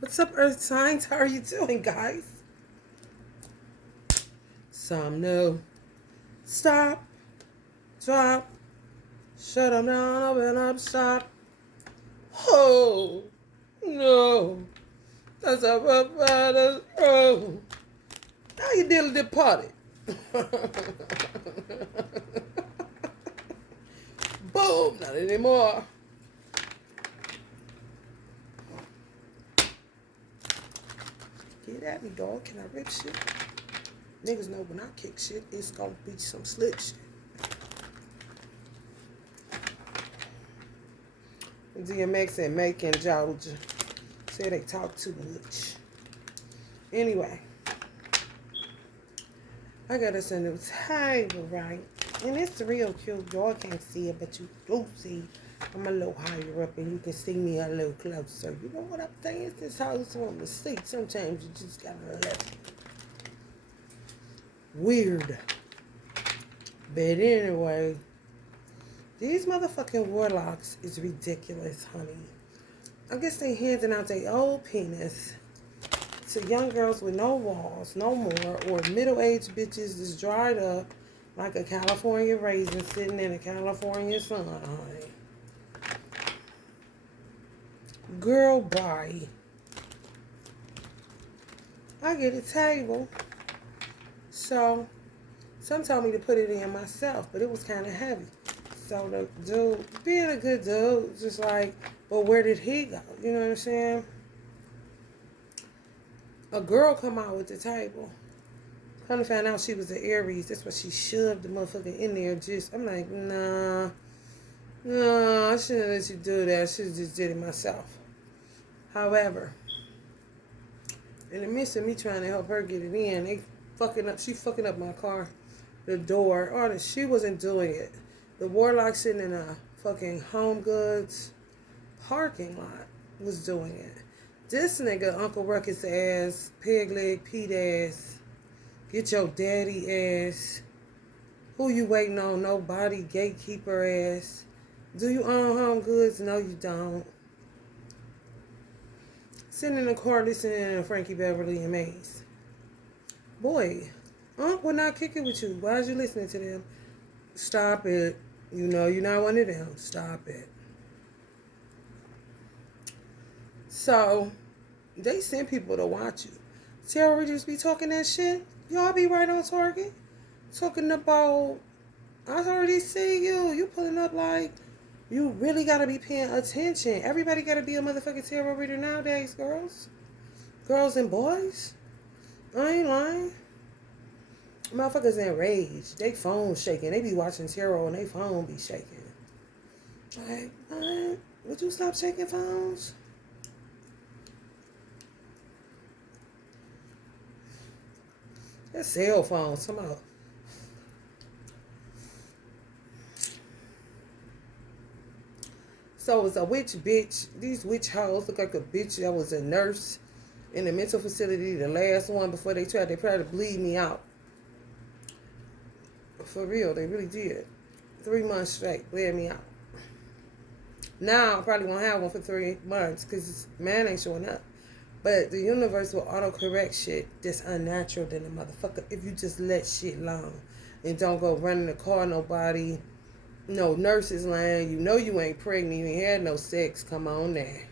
What's up, Earth Signs? How are you doing, guys? Some new. Stop, drop, shut them down, open up shop. Oh, no. That's a provider's road. How you dealing with the party? Boom, not anymore. Get at me, dog. Can I rip shit? Niggas know when I kick shit, it's gonna be some slick shit. DMX and Macon, Georgia. Say they talk too much. Anyway, I got us a new table, right? And it's real cute. Y'all can't see it, but you do see. I'm a little higher up and you can see me a little closer. You know what I'm saying? It's this house on the seat. Sometimes you just gotta let it. Weird. But anyway, these motherfucking warlocks is ridiculous, honey. I guess they handing out their old penis to young girls with no walls, no more, or middle-aged bitches that's dried up like a California raisin sitting in a California sun, honey. Girl, bye. I get a table. So, some told me to put it in myself, but it was kind of heavy. So the dude, being a good dude, just like, but where did he go? You know what I'm saying? A girl come out with the table. Come to find out she was an Aries. That's why she shoved the motherfucker in there. Just, I'm like, nah, I shouldn't let you do that. I should have just did it myself. However, in the midst of me trying to help her get it in, she fucking up my car, the door. Oh, she wasn't doing it. The warlock sitting in a fucking Home Goods parking lot was doing it. This nigga, Uncle Ruckus ass, peg leg, Pete ass, get your daddy ass, who you waiting on, nobody, gatekeeper ass. Do you own Home Goods? No, you don't. Sitting in the car listening to Frankie Beverly and Maze. Boy, Unc would not kick it with you. Why is you listening to them? Stop it. You know you're not one of them. Stop it. So, they send people to watch you. Tarot readers be talking that shit. Y'all be right on target. Talking about, I already see you. You pulling up like, you really gotta be paying attention. Everybody gotta be a motherfucking tarot reader nowadays, girls. Girls and boys. I ain't lying. Motherfuckers enraged. They phone shaking. They be watching tarot and they phone be shaking. Like, what? Would you stop shaking phones? That cell phones. Come out. So it's a witch bitch. These witch hoes look like a bitch that was a nurse in the mental facility, the last one before they tried to bleed me out. For real, they really did. 3 months straight, bled me out. Now I probably won't have one for 3 months because man ain't showing up. But the universe will autocorrect shit that's unnatural than a motherfucker if you just let shit alone and don't go running the car nobody. No nurses lying. You know you ain't pregnant. You ain't had no sex. Come on there.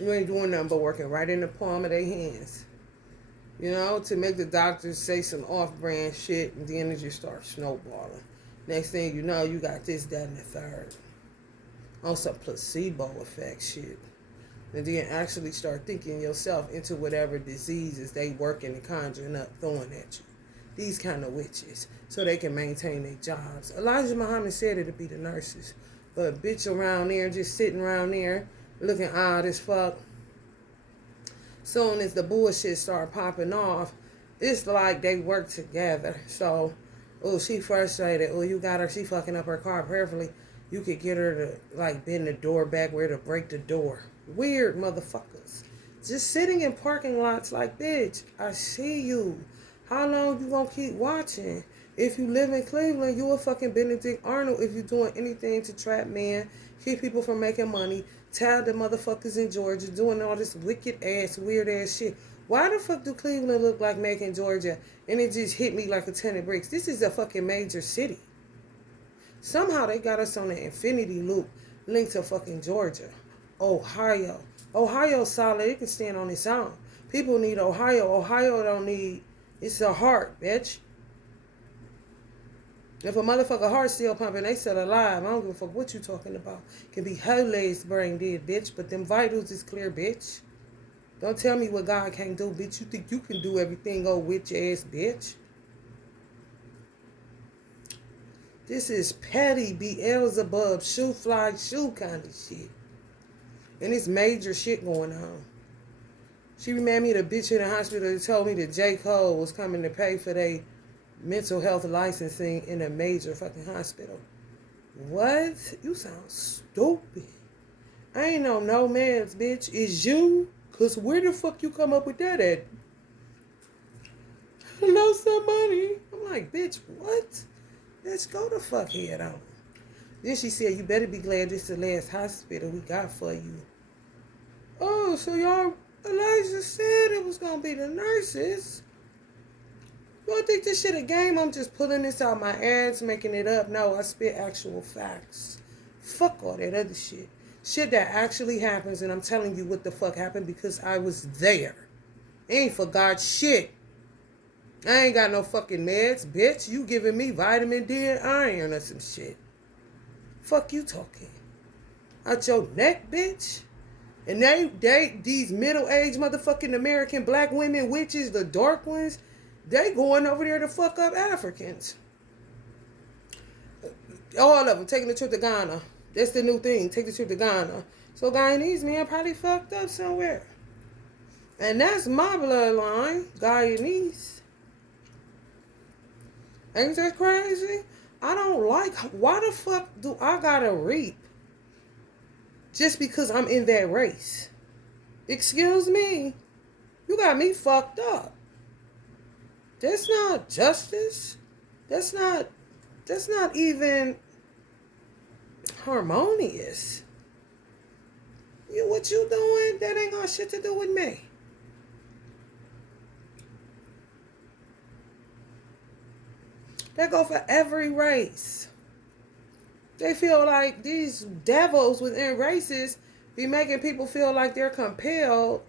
You ain't doing nothing but working right in the palm of their hands. You know, to make the doctors say some off-brand shit and then it just starts snowballing. Next thing you know, you got this, that, and the third. On some placebo effect shit. And then actually start thinking yourself into whatever diseases they working and conjuring up, throwing at you. These kind of witches. So they can maintain their jobs. Elijah Muhammad said it'd be the nurses. But bitch around there, just sitting around there, looking odd as fuck. Soon as the bullshit start popping off, it's like they work together. So, oh, she frustrated. Oh, you got her. She fucking up her car. Prayerfully, you could get her to like bend the door back where to break the door. Weird motherfuckers. Just sitting in parking lots like, bitch, I see you. How long you gonna keep watching? If you live in Cleveland, you a fucking Benedict Arnold if you doing anything to trap men, keep people from making money, Tired of motherfuckers in Georgia doing all this wicked ass, weird ass shit. Why the fuck do Cleveland look like Macon, Georgia? And it just hit me like a ton of bricks. This is a fucking major city. Somehow they got us on an infinity loop linked to fucking Georgia. Ohio. Ohio's solid. It can stand on its own. People need Ohio. Ohio don't need... It's a heart, bitch. If a motherfucker heart still pumping, they still alive. I don't give a fuck what you talking about. Can be her legs brain dead, bitch. But them vitals is clear, bitch. Don't tell me what God can't do, bitch. You think you can do everything, old witch ass bitch. This is petty Beelzebub, shoe fly, shoe kind of shit. And it's major shit going on. She reminded me of the bitch in the hospital that told me that J. Cole was coming to pay for their mental health licensing in a major fucking hospital. What? You sound stupid. I ain't on no meds, bitch. Is you? Because where the fuck you come up with that at? I know somebody. I'm like, bitch, what? Let's go the fuck head on. Then she said, you better be glad this is the last hospital we got for you. Oh, so y'all, Elijah said it was going to be the nurses. You don't think this shit a game? I'm just pulling this out my ass, making it up. No, I spit actual facts. Fuck all that other shit. Shit that actually happens, and I'm telling you what the fuck happened because I was there. Ain't forgot shit. I ain't got no fucking meds, bitch. You giving me vitamin D and iron or some shit. Fuck you talking. Out your neck, bitch. And these middle-aged motherfucking American black women, witches, the dark ones, they going over there to fuck up Africans. All of them taking the trip to Ghana. That's the new thing. Take the trip to Ghana. So Guyanese men probably fucked up somewhere. And that's my bloodline, Guyanese. Ain't that crazy? I don't like... Why the fuck do I gotta reap just because I'm in that race? Excuse me. You got me fucked up. That's not justice. That's not even harmonious. What you doing? That ain't got shit to do with me. That go for every race. They feel like these devils within races be making people feel like they're compelled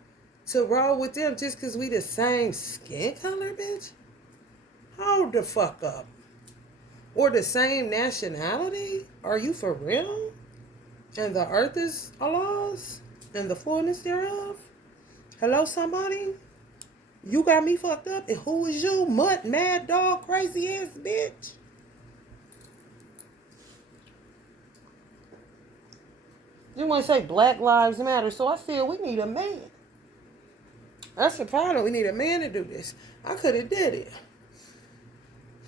to roll with them just because we the same skin color, bitch. Hold the fuck up. Or the same nationality? Are you for real? And the earth is Allah's? And the fullness thereof? Hello, somebody? You got me fucked up? And who is you? Mutt, mad dog, crazy ass bitch? You want to say Black Lives Matter, so I said we need a man. That's the problem. We need a man to do this. I could have did it.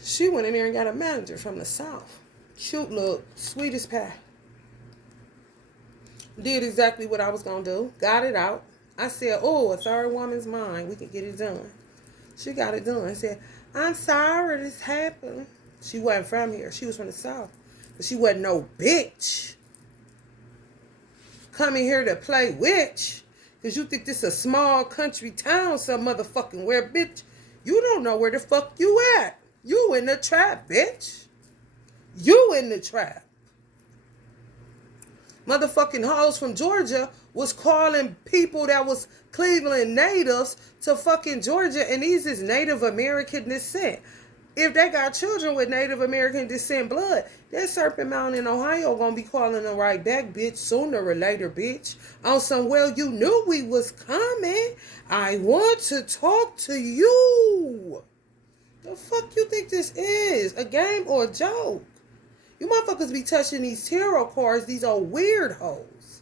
She went in there and got a manager from the South. Cute look, sweet as pie. Did exactly what I was going to do. Got it out. I said, oh, a third woman's mind. We can get it done. She got it done. I said, I'm sorry this happened. She wasn't from here. She was from the South. But she wasn't no bitch. Coming here to play witch. Because you think this a small country town some motherfucking where, bitch. You don't know where the fuck you at. You in the trap, bitch. You in the trap. Motherfucking hoes from Georgia was calling people that was Cleveland natives to fucking Georgia, and these is Native American descent. If they got children with Native American descent blood, that Serpent Mountain in Ohio gonna be calling them right back, bitch, sooner or later, bitch. On some, well, you knew we was coming. I want to talk to you. The fuck you think this is? A game or a joke? You motherfuckers be touching these tarot cards, these old weird hoes.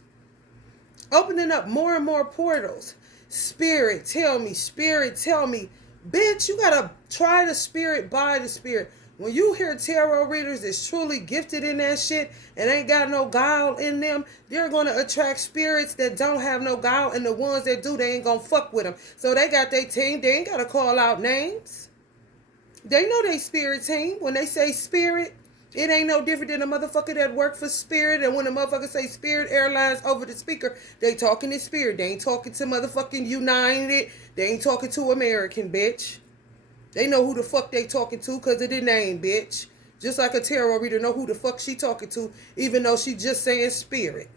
Opening up more and more portals. Spirit, tell me. Spirit, tell me. Bitch, you gotta try the spirit by the spirit. When you hear tarot readers that's truly gifted in that shit and ain't got no guile in them, they're going to attract spirits that don't have no guile, and the ones that do, they ain't going to fuck with them. So they got their team. They ain't got to call out names. They know they spirit team. When they say spirit, It ain't no different than a motherfucker that work for Spirit. And when a motherfucker say Spirit Airlines over the speaker, they talking to Spirit. They ain't talking to motherfucking United. They ain't talking to American, bitch. They know who the fuck they talking to because of the name, bitch. Just like a tarot reader know who the fuck she talking to, even though she just saying Spirit.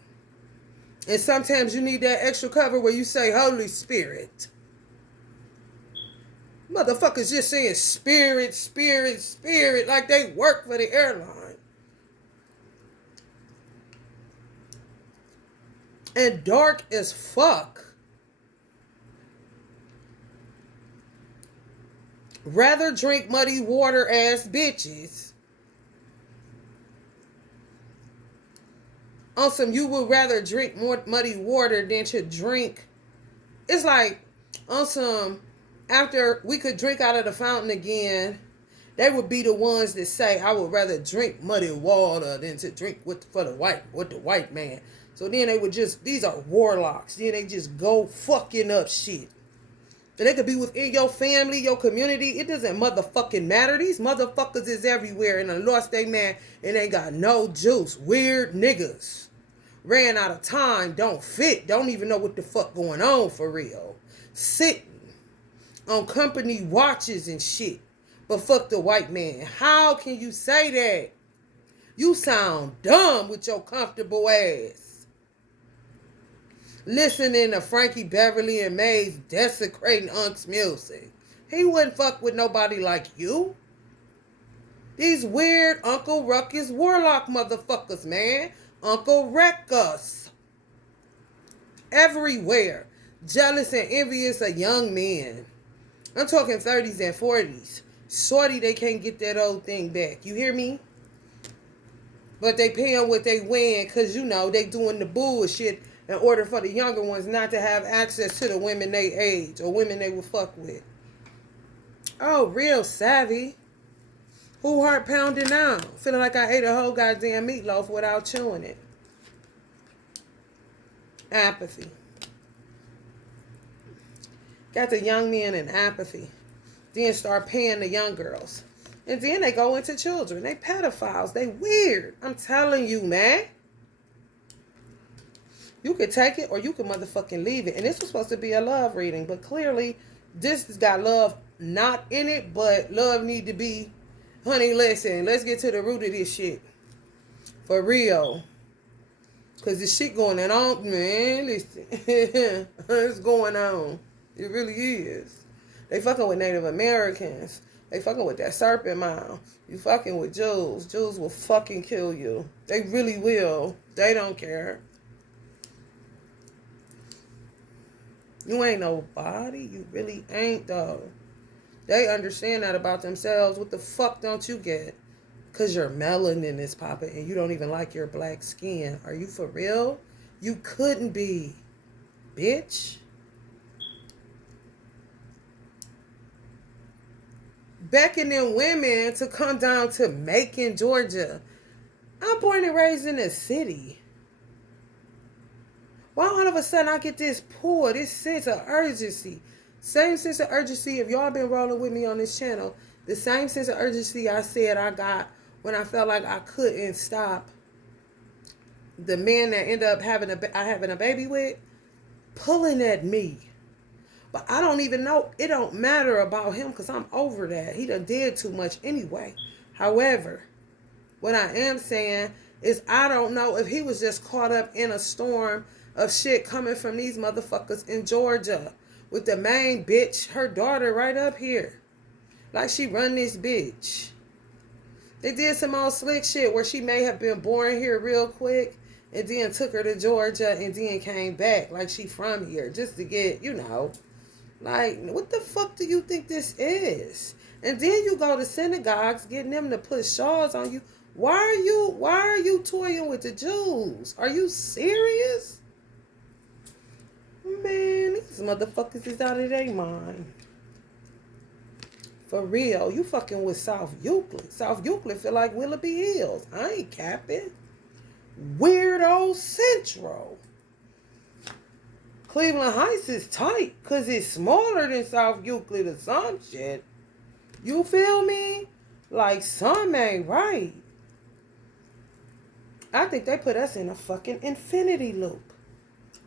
And sometimes you need that extra cover where you say Holy Spirit. Motherfuckers just saying Spirit, Spirit, Spirit like they work for the airline. And dark as fuck. Rather drink muddy water ass bitches. On some, you would rather drink more muddy water than to drink. It's like on some, after we could drink out of the fountain again, they would be the ones that say, I would rather drink muddy water than to drink with the white man. So then they would just, these are warlocks. Then they just go fucking up shit. And they could be within your family, your community. It doesn't motherfucking matter. These motherfuckers is everywhere and done lost their man and ain't got no juice. Weird niggas. Ran out of time, don't fit, don't even know what the fuck going on for real. Sitting on company watches and shit. But fuck the white man. How can you say that? You sound dumb with your comfortable ass. Listening to Frankie Beverly and Maze desecrating Unc's music. He wouldn't fuck with nobody like you. These weird Uncle Ruckus Warlock motherfuckers, man. Uncle Ruckus. Everywhere. Jealous and envious of young men. I'm talking 30s and 40s. Shorty, they can't get that old thing back. You hear me? But they pay them what they win because, you know, they doing the bullshit in order for the younger ones not to have access to the women they age or women they will fuck with. Oh, real savvy. Who heart pounding now? Feeling like I ate a whole goddamn meatloaf without chewing it. Apathy. Got the young men in apathy. Then start paying the young girls. And then they go into children. They pedophiles. They weird. I'm telling you, man. You could take it or you could motherfucking leave it. And this was supposed to be a love reading. But clearly, this has got love not in it. But love need to be, honey, listen. Let's get to the root of this shit. For real. Because this shit going on, man. Listen. It's going on. It really is. They fucking with Native Americans. They fucking with that serpent mound. You fucking with Jews. Jews will fucking kill you. They really will. They don't care. You ain't nobody. You really ain't, though. They understand that about themselves. What the fuck don't you get? Because your melanin is popping and you don't even like your black skin. Are you for real? You couldn't be. Bitch. Beckoning women to come down to Macon, Georgia. I'm born and raised in a city. Why all of a sudden I get this pull, this sense of urgency? Same sense of urgency, if y'all been rolling with me on this channel, the same sense of urgency I said I got when I felt like I couldn't stop the man that ended up having a baby with, pulling at me. But I don't even know, it don't matter about him because I'm over that. He done did too much anyway. However, what I am saying is I don't know if he was just caught up in a storm of shit coming from these motherfuckers in Georgia with the main bitch, her daughter right up here. Like she run this bitch. They did some old slick shit where she may have been born here real quick and then took her to Georgia and then came back like she from here just to get, you know, like, what the fuck do you think this is? And then you go to synagogues getting them to put shawls on you. Why are you toying with the Jews? Are you serious? Man, these motherfuckers is out of their mind. For real, you fucking with South Euclid. South Euclid feel like Willoughby Hills. I ain't capping. Weirdo Central. Cleveland Heights is tight because it's smaller than South Euclid or some shit. You feel me? Like some ain't right. I think they put us in a fucking infinity loop.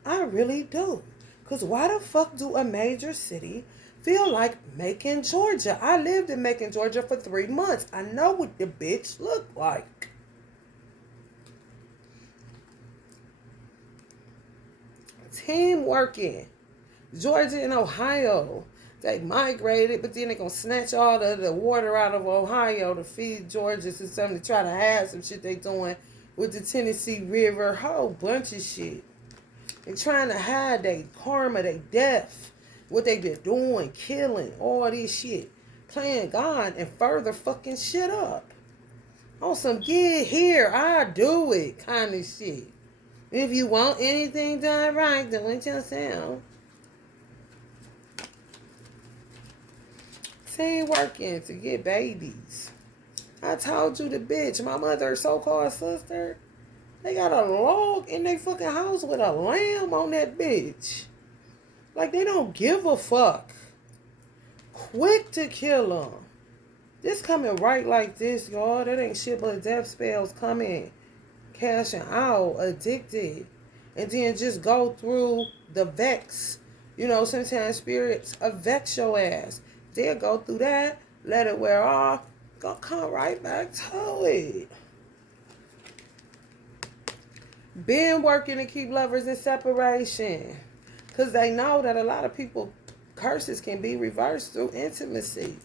I really do. Because why the fuck do a major city feel like Macon, Georgia? I lived in Macon, Georgia for 3 months. I know what the bitch looked like. Team working. Georgia and Ohio. They migrated, but then they gonna snatch all the water out of Ohio to feed Georgia to something to try to have some shit they doing with the Tennessee River. Whole bunch of shit. They trying to hide their karma, their death, what they been doing, killing, all this shit. Playing God and further fucking shit up. On some get here, I do it kind of shit. If you want anything done right, do it yourself. Team working to get babies. I told you the bitch, my mother's so-called sister, they got a log in their fucking house with a lamb on that bitch. Like they don't give a fuck. Quick to kill them. This coming right like this, y'all. That ain't shit but death spells coming. Cashing out, addicted. And then just go through the vex. You know, sometimes spirits vex your ass. They'll go through that, let it wear off, go come right back to it. Been working to keep lovers in separation. Because they know that a lot of people, curses can be reversed through intimacy.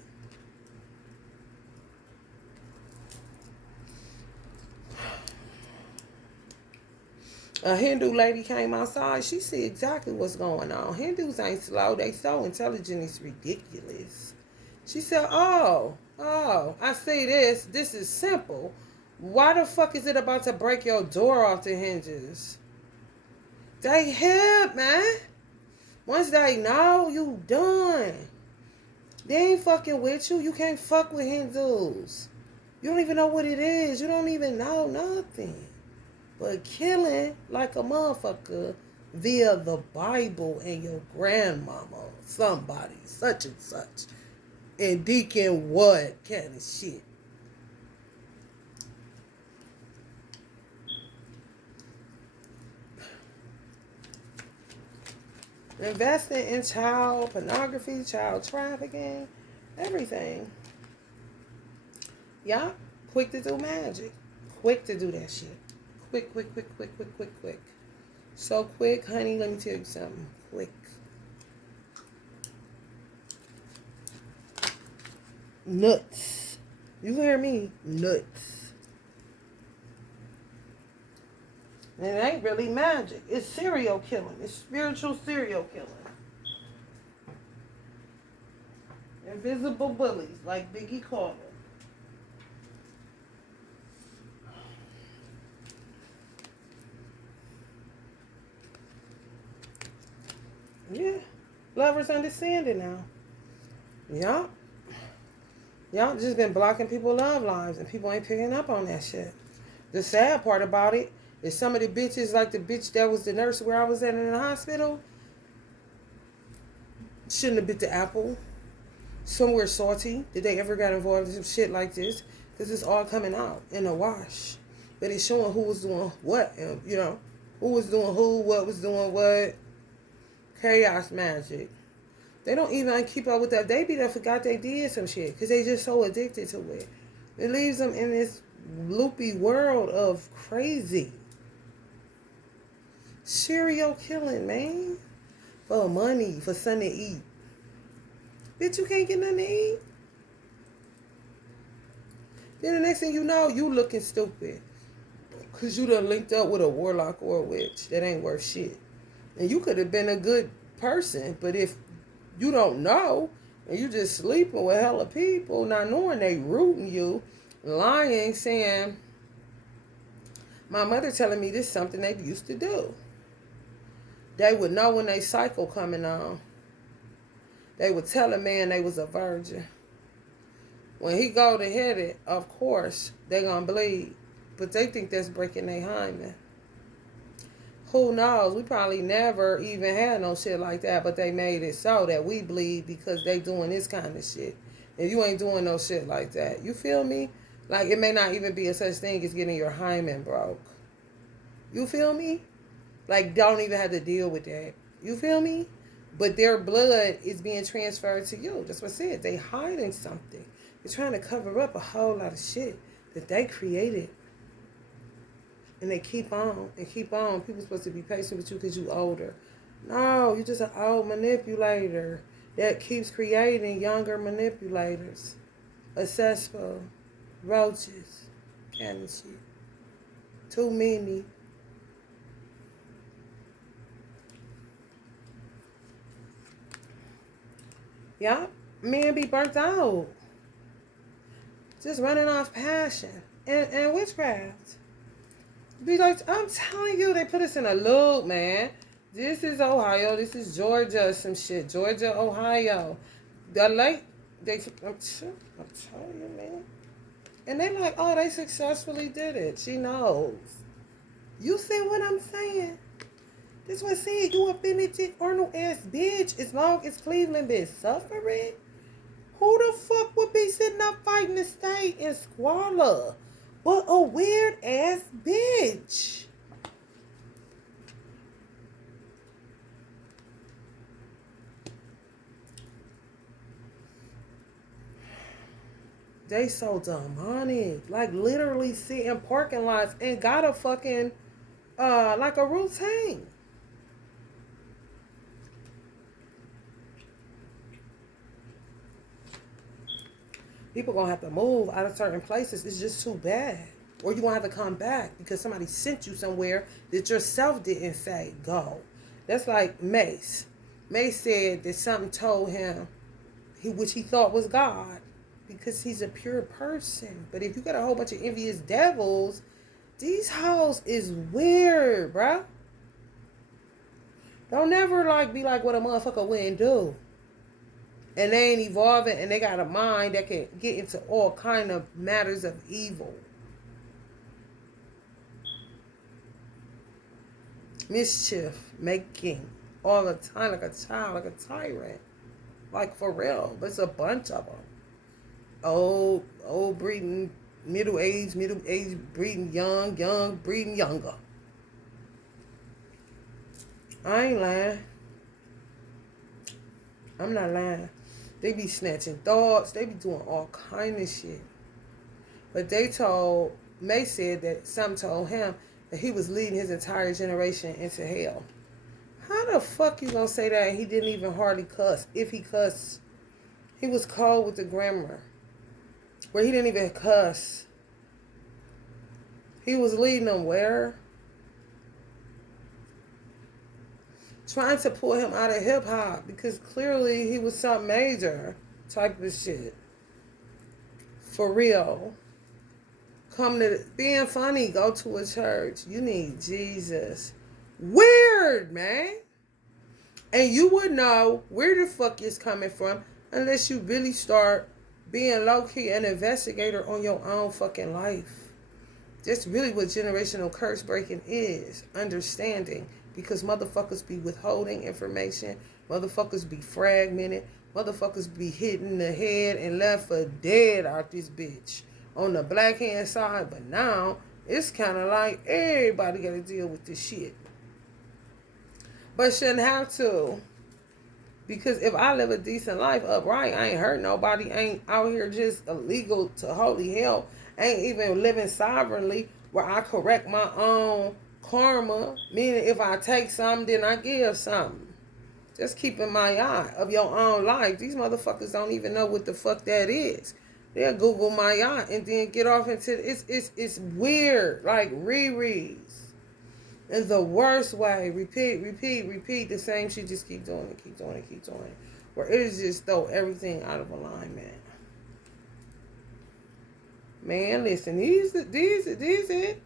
A Hindu lady came outside. She see exactly what's going on. Hindus ain't slow. They so intelligent. It's ridiculous. She said, oh, I see this. This is simple. Why the fuck is it about to break your door off the hinges? They hip, man. Once they know, you done. They ain't fucking with you. You can't fuck with Hindus. You don't even know what it is. You don't even know nothing. But killing like a motherfucker via the Bible and your grandmama, somebody, such and such, and Deacon what kind of shit. Investing in child pornography, child trafficking, everything. Y'all quick to do magic. Quick to do that shit. Quick. So quick, honey, let me tell you something. Quick. Nuts. You hear me? Nuts. And it ain't really magic. It's serial killing. It's spiritual serial killing. Invisible bullies, like Biggie called them. Yeah. Lovers understanding now. Yup. Y'all just been blocking people's love lives and people ain't picking up on that shit. The sad part about it is some of the bitches, like the bitch that was the nurse where I was at in the hospital, shouldn't have bit the apple. Somewhere salty. Did they ever got involved in some shit like this? Because it's all coming out in a wash. But it's showing who was doing what. And, you know, who was doing who, what was doing what. Chaos magic. They don't even keep up with that. They be there forgot they did some shit because they just so addicted to it. It leaves them in this loopy world of crazy. Serial killing, man. For money, for something to eat. Bitch, you can't get nothing to eat. Then the next thing you know, you looking stupid. Because you done linked up with a warlock or a witch that ain't worth shit. And you could have been a good person, but if you don't know, and you just sleeping with hella people, not knowing they rooting you, lying, saying, my mother telling me this is something they used to do. They would know when they cycle coming on. They would tell a man they was a virgin. When he go to hit it, of course, they gonna bleed. But they think that's breaking their hymen. Who knows? We probably never even had no shit like that, but they made it so that we bleed because they doing this kind of shit. And you ain't doing no shit like that. You feel me? Like, it may not even be a such thing as getting your hymen broke. You feel me? Like, don't even have to deal with that. You feel me? But their blood is being transferred to you. That's what I said. They hiding something. They're trying to cover up a whole lot of shit that they created. And they keep on and keep on. People supposed to be patient with you because you older. No, you're just an old manipulator that keeps creating younger manipulators. Accessible. Roaches. Kind of shit. Too many. Yup. Men be burnt out. Just running off passion. And witchcraft. Be like, I'm telling you, they put us in a loop, man. This is Ohio. This is Georgia. Some shit. Georgia, Ohio. The late, I'm telling you, man. And they like, oh, they successfully did it. She knows. You see what I'm saying? This what I said. You a Benedict Arnold ass bitch. As long as Cleveland been suffering, who the fuck would be sitting up fighting to stay in squalor? But a weird ass bitch. They so demonic. Like literally sit in parking lots and got a fucking like a routine. People gonna have to move out of certain places. It's just too bad. Or you're gonna have to come back because somebody sent you somewhere that yourself didn't say go. That's like Mace. Mace said that something told him, which he thought was God, because he's a pure person. But if you got a whole bunch of envious devils, these hoes is weird, bruh. Don't never like be like what a motherfucker wouldn't do. And they ain't evolving, and they got a mind that can get into all kind of matters of evil. Mischief making all the time, like a child, like a tyrant. Like for real. But it's a bunch of them. Old breeding, middle age breeding young breeding younger. I ain't lying. I'm not lying. They be snatching thoughts. They be doing all kind of shit. But May said that some told him that he was leading his entire generation into hell. How the fuck you gonna say that and he didn't even hardly cuss? If he cussed, he was cold with the grammar. Where he didn't even cuss. He was leading them where? Trying to pull him out of hip hop because clearly he was some major type of shit. For real. Come to being funny, go to a church. You need Jesus. Weird, man. And you would know where the fuck it's coming from unless you really start being low-key an investigator on your own fucking life. That's really what generational curse breaking is. Understanding. Because motherfuckers be withholding information. Motherfuckers be fragmented. Motherfuckers be hitting the head and left for dead out this bitch. On the black hand side. But now, it's kind of like everybody got to deal with this shit. But shouldn't have to. Because if I live a decent life upright, I ain't hurt nobody. Ain't out here just illegal to holy hell. Ain't even living sovereignly where I correct my own karma. Meaning if I take something, then I give something. Just keeping my eye of your own life. These motherfuckers don't even know what the fuck that is. They'll Google my eye and then get off into it's weird. Like rereads. In the worst way. Repeat the same shit. Just keep doing it. Where it is just throw everything out of alignment. Man, listen, these it.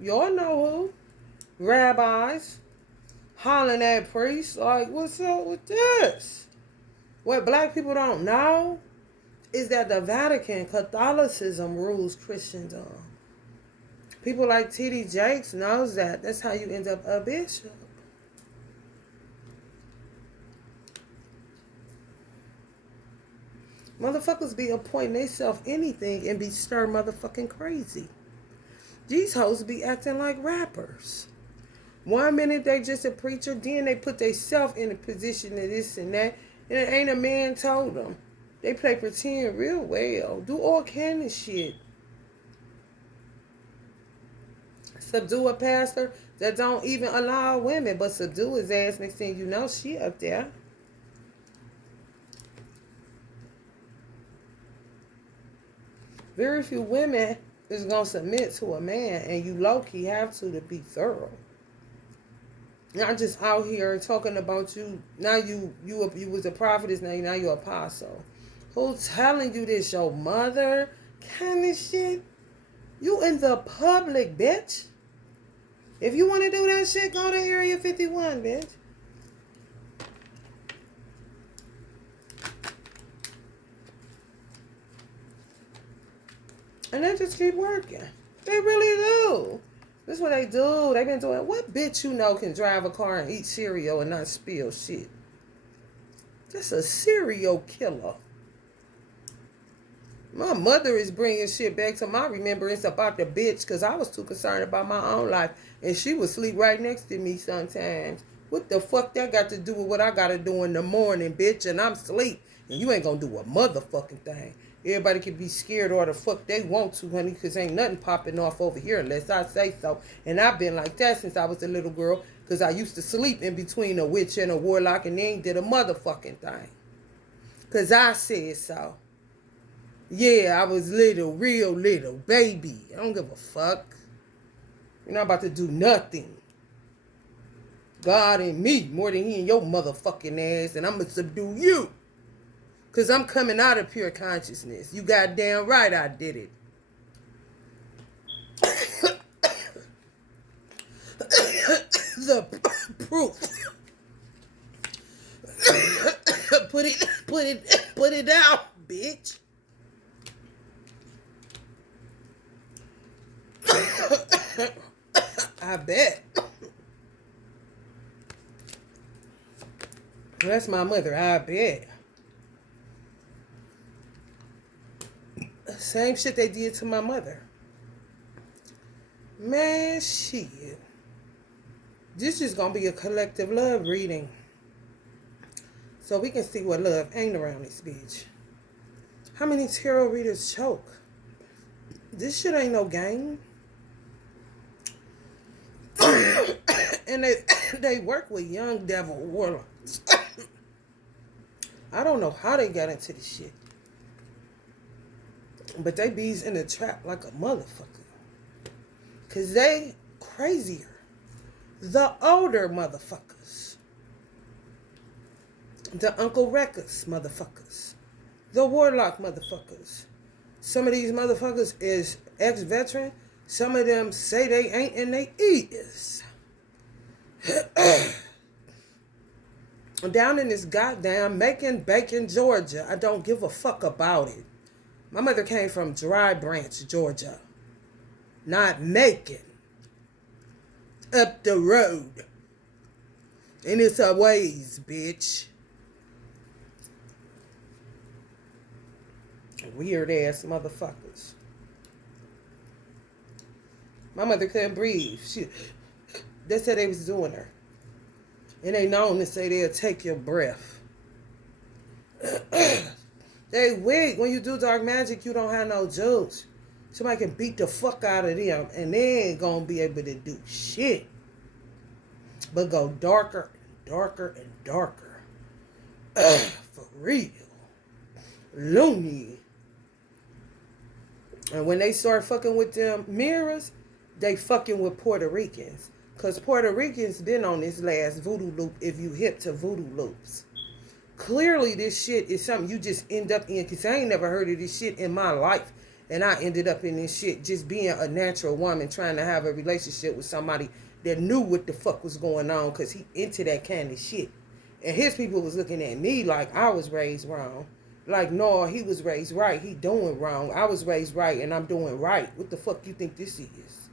Y'all know who. Rabbis. Hollering at priests. Like, what's up with this? What black people don't know is that the Vatican, Catholicism, rules Christendom. People like T.D. Jakes knows that. That's how you end up a bishop. Motherfuckers be appointing themselves anything and be stir motherfucking crazy. These hoes be acting like rappers. One minute they just a preacher, then they put themselves in a position of this and that, and it ain't a man told them. They play pretend real well. Do all kind of shit. Subdue a pastor that don't even allow women, but subdue his ass. Next thing you know, she up there. Very few women is gonna submit to a man, and you low-key have to be thorough. Not just out here talking about you. Now you was a prophetess, now you're apostle. Who's telling you this? Your mother? Kind of shit. You in the public, bitch. If you want to do that shit, go to Area 51, bitch. And they just keep working. They really do. This is what they do. They been doing. What bitch you know can drive a car and eat cereal and not spill shit? That's a serial killer. My mother is bringing shit back to my remembrance about the bitch because I was too concerned about my own life. And she would sleep right next to me sometimes. What the fuck that got to do with what I got to do in the morning, bitch? And I'm asleep. And you ain't going to do a motherfucking thing. Everybody can be scared or the fuck they want to, honey, because ain't nothing popping off over here unless I say so. And I've been like that since I was a little girl because I used to sleep in between a witch and a warlock and they ain't did a motherfucking thing. Because I said so. Yeah, I was little, real little, baby. I don't give a fuck. You're not about to do nothing. God and me more than he and your motherfucking ass, and I'm going to subdue you. Because I'm coming out of pure consciousness. You goddamn right I did it. The proof. Put it out, bitch. I bet. That's my mother, I bet. Same shit they did to my mother. Man, shit. This is going to be a collective love reading. So we can see what love ain't around this bitch. How many tarot readers choke? This shit ain't no game. And they work with young devil warlocks. I don't know how they got into this shit. But they bees in the trap like a motherfucker. Because they crazier. The older motherfuckers. The Uncle Records motherfuckers. The Warlock motherfuckers. Some of these motherfuckers is ex-veteran. Some of them say they ain't and they is. Down in this goddamn Macon, Bacon, Georgia. I don't give a fuck about it. My mother came from Dry Branch, Georgia. Not Macon. Up the road. And it's a ways, bitch. Weird ass motherfuckers. My mother couldn't breathe. They said they was doing her. And they known to say they'll take your breath. They weak. When you do dark magic, you don't have no juice. Somebody can beat the fuck out of them and they ain't gonna be able to do shit. But go darker and darker and darker. For real. Loony. And when they start fucking with them mirrors, they fucking with Puerto Ricans. Because Puerto Ricans been on this last voodoo loop if you hip to voodoo loops. Clearly this shit is something you just end up in. Because I ain't never heard of this shit in my life. And I ended up in this shit just being a natural woman trying to have a relationship with somebody that knew what the fuck was going on. Because he into that kind of shit. And his people was looking at me like I was raised wrong. Like, no, he was raised right. He doing wrong. I was raised right and I'm doing right. What the fuck you think this is?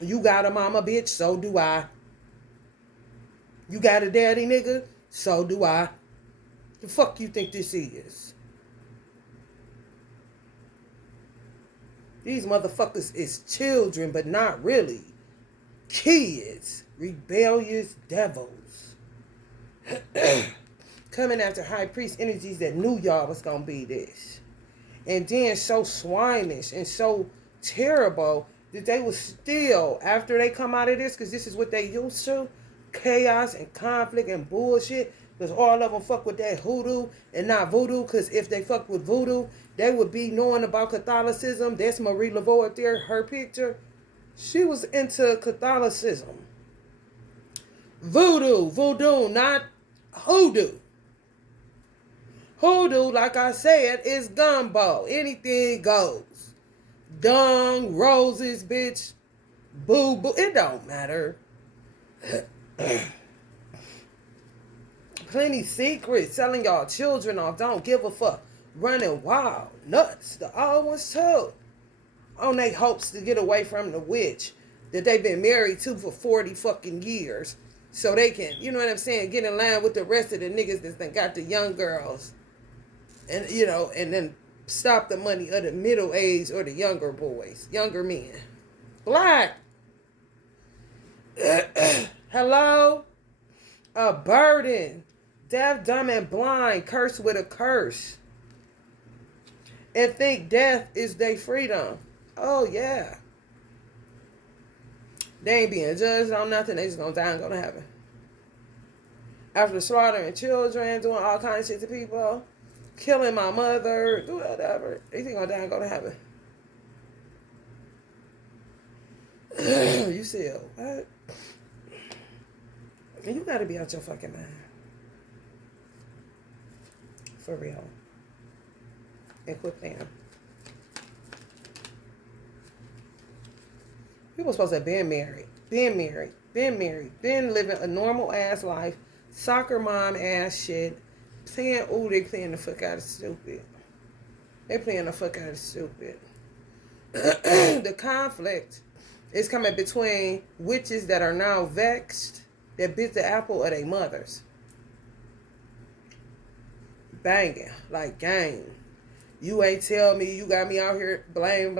You got a mama, bitch, so do I. You got a daddy, nigga, so do I. The fuck you think this is? These motherfuckers is children, but not really. Kids. Rebellious devils. Coming after high priest energies that knew y'all was going to be this. And then so swinish and so terrible that they was still, after they come out of this, because this is what they used to, chaos and conflict and bullshit, because all of them fuck with that hoodoo and not voodoo, because if they fuck with voodoo, they would be knowing about Catholicism. That's Marie Laveau up there, her picture. She was into Catholicism. Voodoo, not hoodoo. Hoodoo, like I said, is gumbo. Anything goes. Dung, roses, bitch. Boo, boo. It don't matter. Plenty secrets. Selling y'all children off. Don't give a fuck. Running wild. Nuts. The old ones too. On they hopes to get away from the witch that they've been married to for 40 fucking years. So they can, you know what I'm saying, get in line with the rest of the niggas that got the young girls. And, you know, and then stop the money of the middle age or the younger boys, younger men. Black. Hello? A burden. Deaf, dumb, and blind. Cursed with a curse. And think death is their freedom. Oh, yeah. They ain't being judged on nothing. They just gonna die and go to heaven. After slaughtering children, doing all kinds of shit to people, killing my mother, do whatever. They think gonna die and go to heaven. You said, what? You gotta be out your fucking mind. For real. And quit playing. People supposed to have been married, been living a normal ass life, soccer mom ass shit, they playing the fuck out of stupid. They playing the fuck out of stupid. The conflict is coming between witches that are now vexed, that bit the apple of their mothers. Banging, like gang. You ain't tell me, you got me out here blame,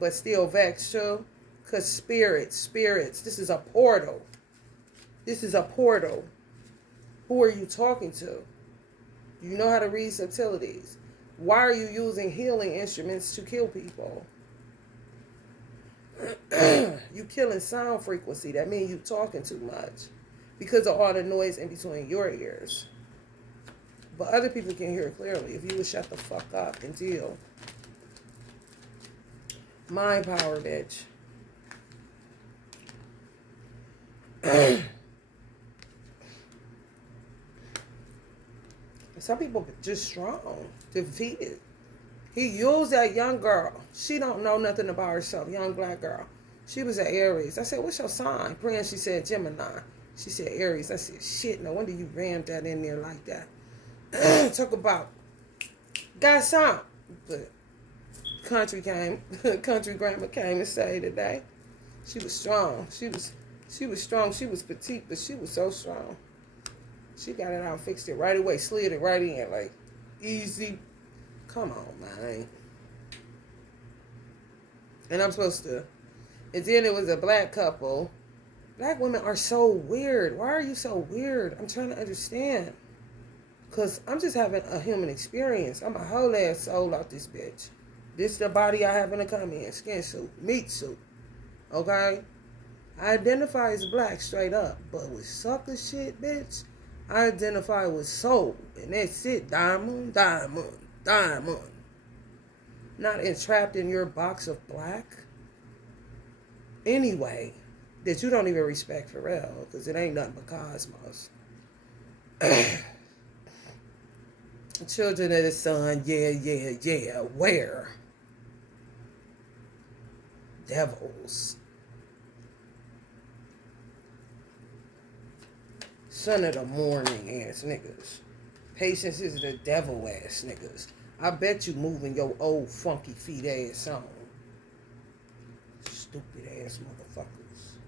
but still vexed too. Because spirits, this is a portal. Who are you talking to? You know how to read subtleties. Why are you using healing instruments to kill people? You killing sound frequency. That means you talking too much. Because of all the noise in between your ears. But other people can hear clearly if you would shut the fuck up and deal. Mind power, bitch. Some people just strong, defeated. He used that young girl. She don't know nothing about herself, young black girl. She was an Aries. I said, what's your sign? Praying, she said Gemini. She said Aries. I said, shit, no wonder you rammed that in there like that. Talk about, got some. But country grandma came and say today. She was strong. She was strong. She was petite, but she was so strong. She got it out, fixed it right away, slid it right in, like, easy. Come on, man. And I'm supposed to. And then it was a black couple. Black women are so weird. Why are you so weird? I'm trying to understand. Because I'm just having a human experience. I'm a whole ass soul out this bitch. This is the body I happen to come in. Skin suit, meat suit. Okay? I identify as black straight up. But with sucker shit, bitch, I identify with soul. And that's it. Diamond. Not entrapped in your box of black. Anyway, that you don't even respect for real. Because it ain't nothing but cosmos. Children of the sun. Yeah. Where? Devils. Son of the morning ass niggas. Patience is the devil ass niggas. I bet you moving your old funky feet ass on. Stupid ass motherfuckers.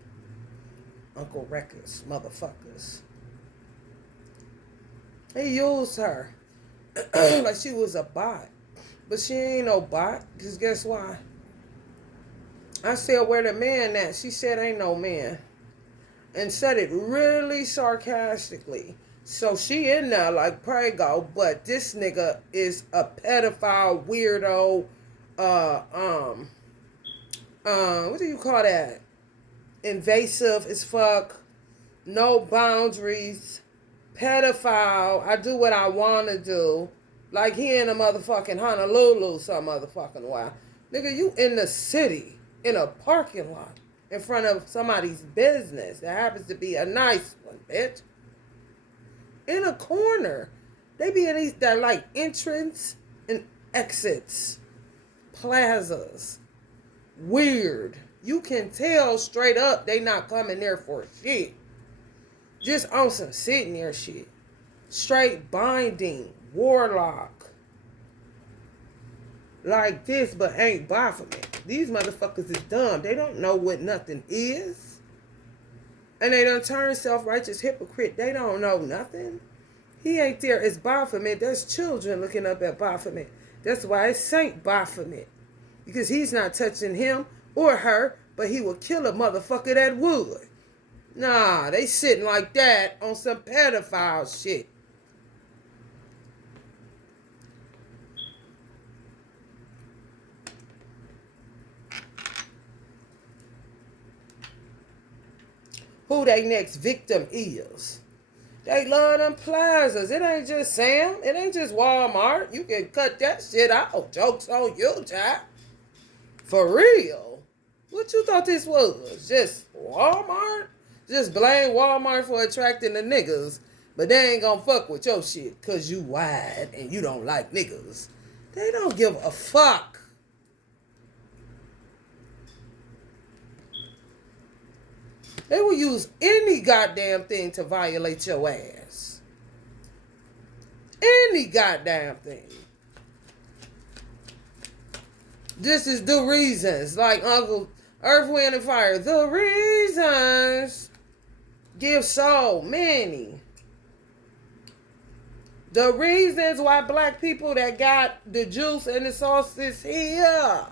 Uncle Records motherfuckers. They used her like she was a bot. But she ain't no bot. Because guess why? I said, where the man at? She said, ain't no man. And said it really sarcastically. So she in there like Prego, but this nigga is a pedophile weirdo. Uh, um, what do you call that? Invasive as fuck. No boundaries. Pedophile. I do what I want to do. Like he in a motherfucking Honolulu some motherfucking while. Nigga, you in the city, in a parking lot, in front of somebody's business that happens to be a nice one, bitch. In a corner. They be in these that like entrance and exits. Plazas. Weird. You can tell straight up they not coming there for shit. Just on some sitting there shit. Straight binding. Warlock. Like this, but ain't Baphomet. These motherfuckers is dumb. They don't know what nothing is. And they done turn self-righteous hypocrite. They don't know nothing. He ain't there. It's Baphomet. There's children looking up at Baphomet. That's why it's Saint Baphomet. Because he's not touching him or her, but he will kill a motherfucker that would. Nah, they sitting like that on some pedophile shit. Who they next victim is. They love them plazas. It ain't just Sam. It ain't just Walmart. You can cut that shit out. Joke's on you, child. For real. What you thought this was? Just Walmart? Just blame Walmart for attracting the niggas. But they ain't gonna fuck with your shit because you wide and you don't like niggas. They don't give a fuck. They will use any goddamn thing to violate your ass. Any goddamn thing. This is the reasons. Like Uncle Earth, Wind, and Fire. The reasons. Give so many. The reasons why black people that got the juice and the sauce is here.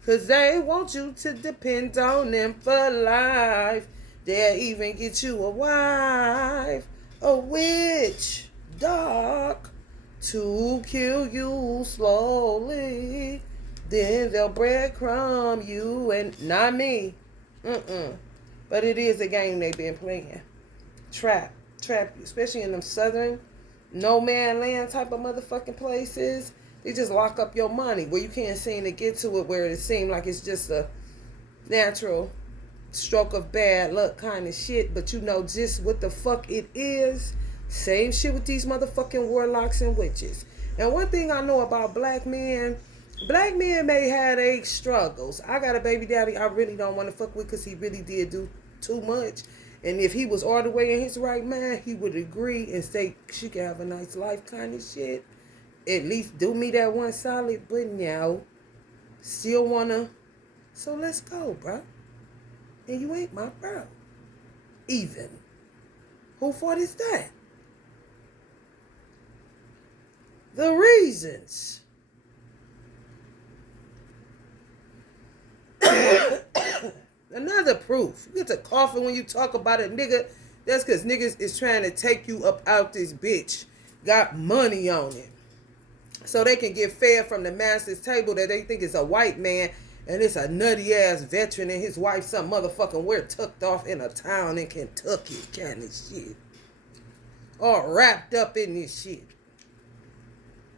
Because they want you to depend on them for life. They'll even get you a wife, a witch, dog, to kill you slowly. Then they'll breadcrumb you and not me. But it is a game they've been playing. Trap you, especially in them southern no man land type of motherfucking places. They just lock up your money where you can't seem to get to it, where it seems like it's just a natural stroke of bad luck kind of shit. But you know just what the fuck it is. Same shit with these motherfucking warlocks and witches. And one thing I know about black men may have their struggles. I got a baby daddy I really don't want to fuck with because he really did do too much. And if he was all the way in his right mind, he would agree and say she can have a nice life kind of shit. At least do me that one solid, but now still wanna. So let's go, bro. And you ain't my bro. Even. Who fault is that? The reasons. Another proof. You get to coughing when you talk about a nigga. That's because niggas is trying to take you up out this bitch. Got money on it. So they can get fed from the master's table that they think is a white man. And it's a nutty ass veteran and his wife some motherfucking where tucked off in a town in Kentucky kind of shit. All wrapped up in this shit.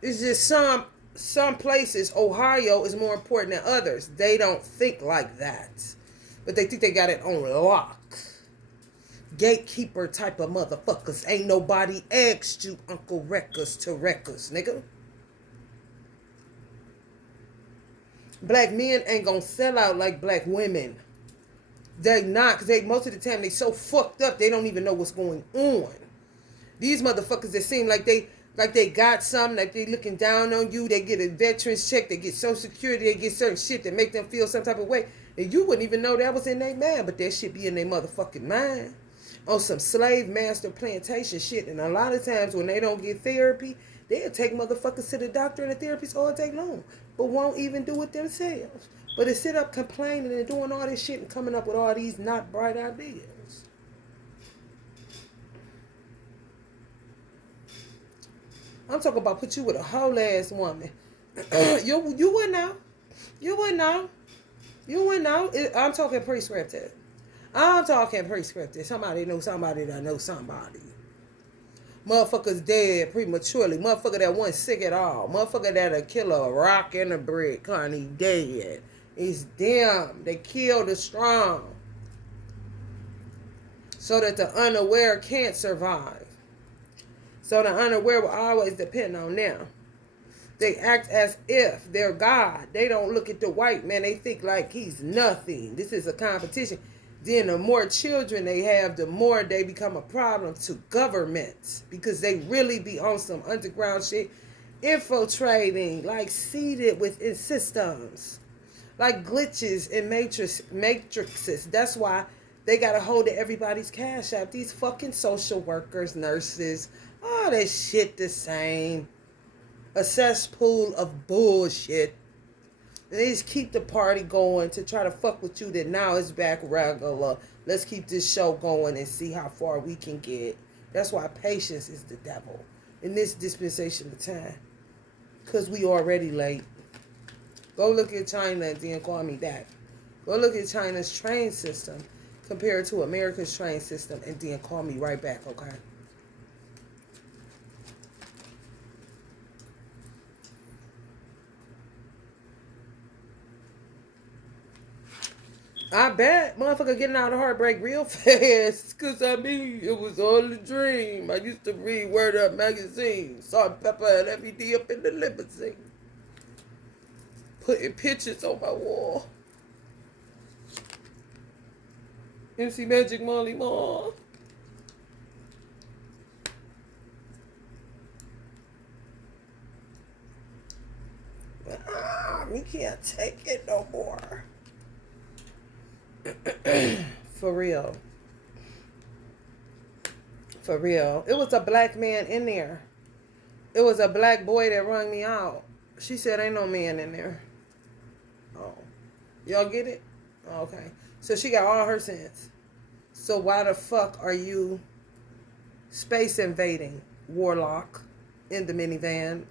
It's just some places, Ohio is more important than others. They don't think like that. But they think they got it on lock. Gatekeeper type of motherfuckers. Ain't nobody asked you, Uncle Records to Records, nigga. Black men ain't gonna sell out like black women. They not, because they most of the time they so fucked up they don't even know what's going on. These motherfuckers that seem like they got something, like they looking down on you, they get a veterans check, they get Social Security, they get certain shit that make them feel some type of way. And you wouldn't even know that was in their mind, but that shit be in their motherfucking mind. On some slave master plantation shit. And a lot of times when they don't get therapy, they'll take motherfuckers to the doctor and the therapist all day long, but won't even do it themselves. But to sit up complaining and doing all this shit and coming up with all these not bright ideas. I'm talking about put you with a whole ass woman. you wouldn't know. You wouldn't know. You wouldn't know. I'm talking prescriptive. I'm talking prescriptive. Somebody know somebody that knows somebody. Motherfuckers dead prematurely. Motherfucker that wasn't sick at all. Motherfucker that'll kill a rock and a brick. Honey, dead. It's them. They kill the strong. So that the unaware can't survive. So the unaware will always depend on them. They act as if they're God. They don't look at the white man. They think like he's nothing. This is a competition. Then the more children they have, the more they become a problem to governments. Because they really be on some underground shit. Infiltrating, like seeded within systems. Like glitches in matrices. That's why they got a hold of everybody's cash app. These fucking social workers, nurses, all that shit the same. A cesspool of bullshit. And they just keep the party going to try to fuck with you that now it's back regular. Let's keep this show going and see how far we can get. That's why patience is the devil in this dispensation of time. Because we already late. Go look at China and then call me back. Go look at China's train system compared to America's train system and then call me right back, okay? I bet motherfucker getting out of heartbreak real fast. Cause I mean, it was all a dream. I used to read Word Up magazine. Salt-N-Pepa and every day up in the limousine. Putting pictures on my wall. MC Magic Molly Mall. We can't take it no more. For real. For real. It was a black man in there. It was a black boy that rung me out. She said ain't no man in there. Oh. Y'all get it? Okay. So she got all her sense. So why the fuck are you space invading Warlock in the minivan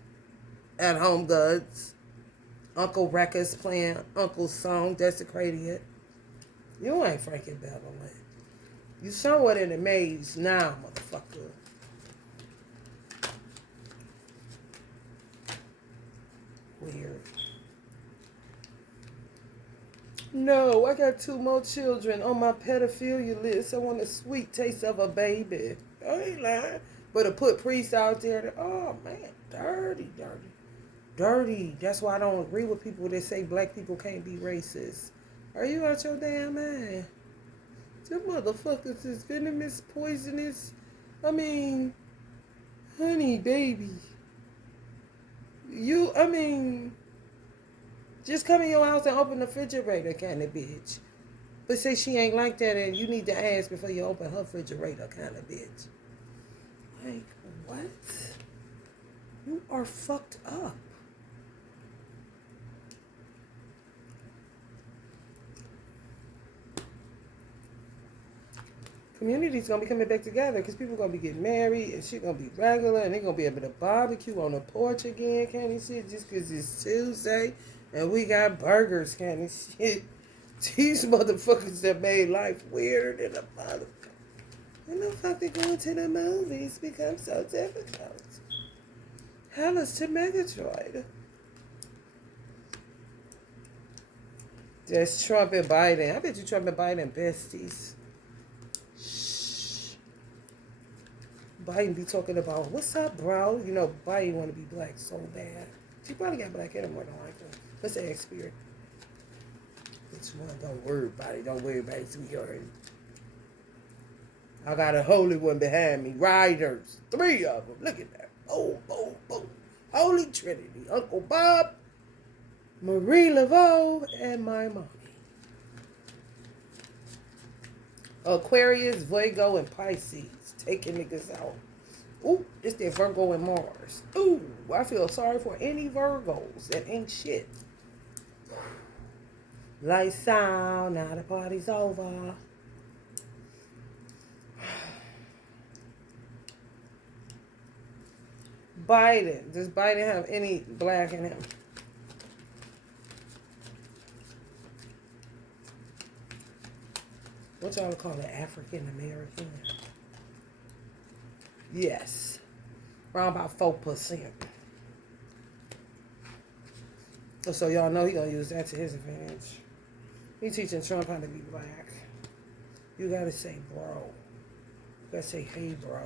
at Home Goods? Uncle Records playing Uncle's song, Desecrating It. You ain't Frankie Beverly. You somewhat in a maze now, motherfucker. Weird. No, I got 2 more children on my pedophilia list. I want a sweet taste of a baby. I ain't lying. But to put priests out there, oh man, dirty. Dirty. That's why I don't agree with people that say black people can't be racist. Are you out your damn mind? Them motherfuckers is venomous, poisonous. I mean, honey, baby. Just come in your house and open the refrigerator kind of bitch. But say she ain't like that and you need to ask before you open her refrigerator kind of bitch. Like, what? You are fucked up. Community's gonna be coming back together because people gonna be getting married and shit gonna be regular and they gonna be able to barbecue on the porch again, kind of shit, just because it's Tuesday and we got burgers, kind of shit. These motherfuckers that made life weirder than a motherfucker. When the fuck they going to the movies become so difficult? Hell is to Megatroid. That's Trump and Biden. I bet you Trump and Biden besties. Biden be talking about, what's up, bro? You know, Biden want to be black so bad. She probably got black hair more than likely. Let's say Spirit. Which one? Don't worry about it. Don't worry about it, sweetheart. I got a holy one behind me. Riders. 3 of them. Look at that. Boom, boom, boom. Holy Trinity. Uncle Bob, Marie Laveau, and my mommy. Aquarius, Virgo, and Pisces. Taking niggas out. Ooh, it's that Virgo and Mars. Ooh, I feel sorry for any Virgos that ain't shit. Lights out, now the party's over. Biden. Does Biden have any black in him? What y'all call it? African American? Yes. Around about 4%. So y'all know he gonna use that to his advantage. He teaching Trump how to be black. You gotta say bro. You gotta say hey bro.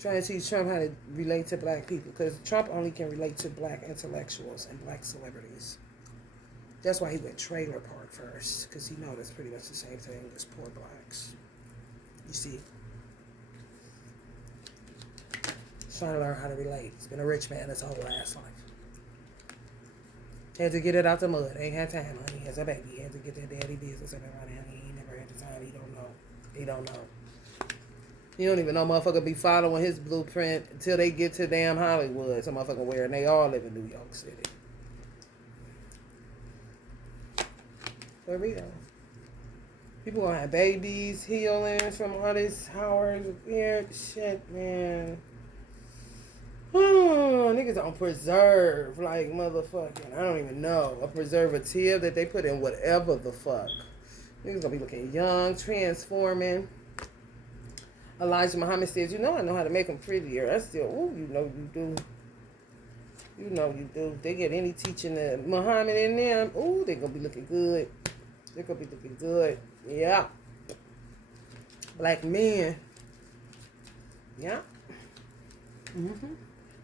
Trying to teach Trump how to relate to black people, because Trump only can relate to black intellectuals and black celebrities. That's why he went trailer park first, because he knows that's pretty much the same thing as poor blacks. You see? He's trying to learn how to relate. He's been a rich man his whole ass life. Had to get it out the mud. Ain't had time, honey. As a baby, he had to get that daddy business up and running. He ain't never had the time. He don't know. He don't know. You don't even know motherfucker be following his blueprint until they get to damn Hollywood. Some motherfucker where, and they all live in New York City. For real. People gonna have babies, healing from all this Howard weird shit, man. Oh, niggas don't preserve like motherfucking, I don't even know, a preservative that they put in whatever the fuck. Niggas gonna be looking young, transforming. Elijah Muhammad says, I know how to make them prettier. I still, you know you do. You know you do. They get any teaching of Muhammad in them, they gonna be looking good. They're gonna be looking good. Yeah. Black men. Yeah. Mm-hmm.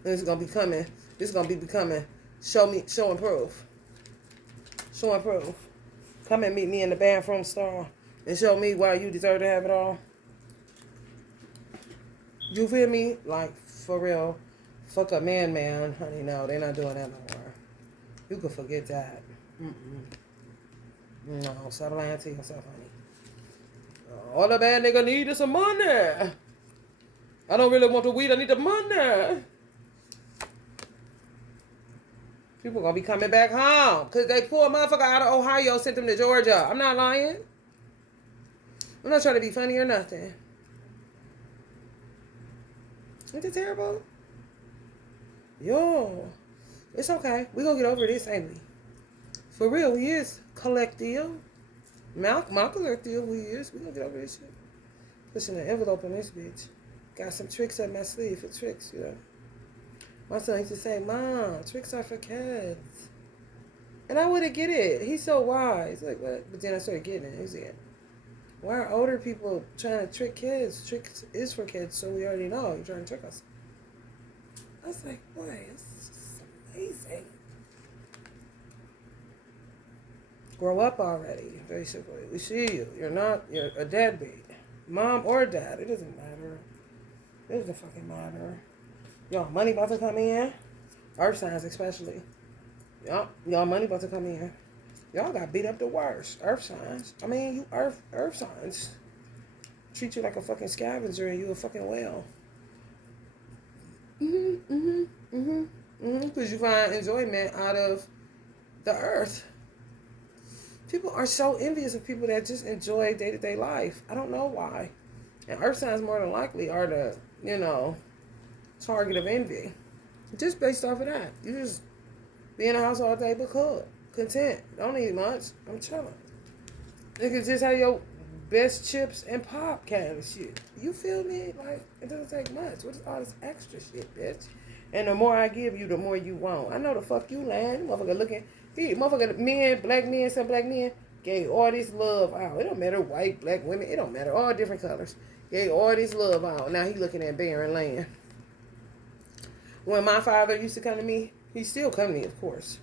This is gonna be coming. This is gonna be becoming show and proof. Show and proof. Come and meet me in the bathroom stall and show me why you deserve to have it all. You feel me? Like, for real. Fuck a man, honey. No, they're not doing that no more. You can forget that. No, stop lying to yourself, honey. All a bad nigga need is some money. I don't really want the weed. I need the money. People gonna be coming back home because they pulled a motherfucker out of Ohio, sent them to Georgia. I'm not lying. I'm not trying to be funny or nothing. Isn't it terrible? Yo, it's okay. We gonna get over this, ain't we? For real, we is collective. My collective, we is. We gonna get over this shit. Pushing an envelope in this bitch. Got some tricks up my sleeve for tricks, My son used to say, Mom, tricks are for kids. And I wouldn't get it. He's so wise. Like, what? But then I started getting it. He's like, why are older people trying to trick kids? Tricks is for kids, so we already know you're trying to trick us. I was like, boy, it's just amazing. Grow up already, basically. We see you. You're a deadbeat. Mom or dad, it doesn't matter. It doesn't fucking matter. Y'all money about to come in. Earth signs especially. Y'all money about to come in. Y'all got beat up the worst. Earth signs. I mean, you earth signs. Treat you like a fucking scavenger and you a fucking whale. Because you find enjoyment out of the earth. People are so envious of people that just enjoy day-to-day life. I don't know why. And earth signs more than likely are the, target of envy. Just based off of that. You just be in the house all day but cook. Content. Don't need much. I'm chilling. You can just have your best chips and pop kind of shit. You feel me? Like, it doesn't take much. What is all this extra shit, bitch? And the more I give you, the more you want. I know the fuck you land. Motherfucker looking. Motherfucker, men, black men, some black men, gave all this love out. It don't matter, white, black women. It don't matter. All different colors. Gave all this love out. Now he looking at barren land. When my father used to come to me, he still come to me, of course.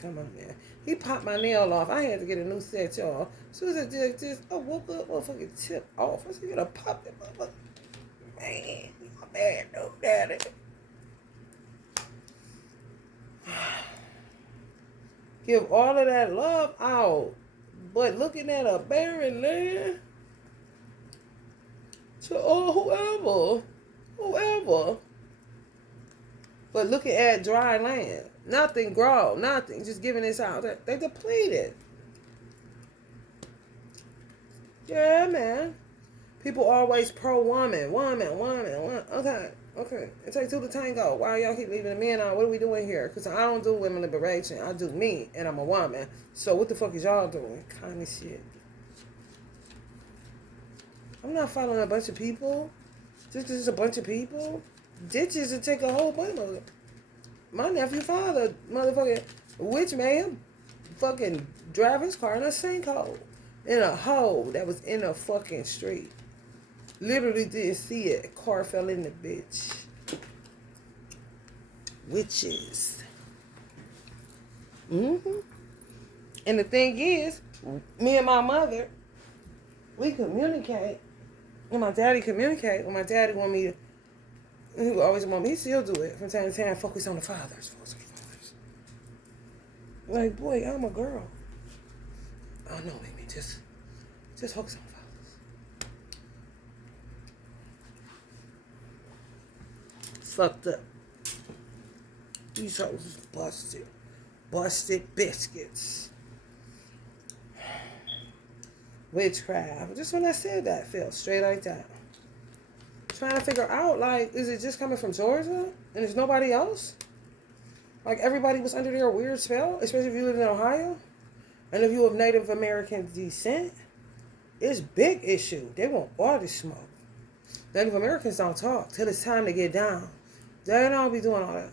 Come on, man. He popped my nail off. I had to get a new set, y'all. So as I woke up, motherfucking tip off. I said, you gotta pop it, motherfucker. Man, my bad, no daddy. Give all of that love out. But looking at a barren land, to whoever. But looking at dry land, nothing grow, nothing, just giving this out. They depleted. Yeah, man. People always pro woman, woman. Okay. It takes two to tango. Why y'all keep leaving the men out? What are we doing here? Because I don't do women liberation. I do me, and I'm a woman. So what the fuck is y'all doing? Kind of shit. I'm not following a bunch of people. Just 'cause it's a bunch of people. Ditches to take a whole bunch of it. My nephew father, motherfucking witch made him fucking drive his car in a sinkhole. In a hole that was in a fucking street. Literally didn't see it. A car fell in the bitch. Witches. Mm-hmm. And the thing is, me and my mother, we communicate. When my daddy communicate, when my daddy want me to, he would always want me, he still do it from time to time, focus on the fathers. Focus on the fathers. Like, boy, I'm a girl. Oh no, Amy, just focus on the fathers. Fucked up. These hoes is busted. Busted biscuits. Witchcraft. Just when I said that, felt straight like that. Trying to figure out, like, is it just coming from Georgia? And there's nobody else? Like, everybody was under their weird spell? Especially if you live in Ohio? And if you have Native American descent? It's big issue. They want all this smoke. Native Americans don't talk till it's time to get down. They don't be doing all that.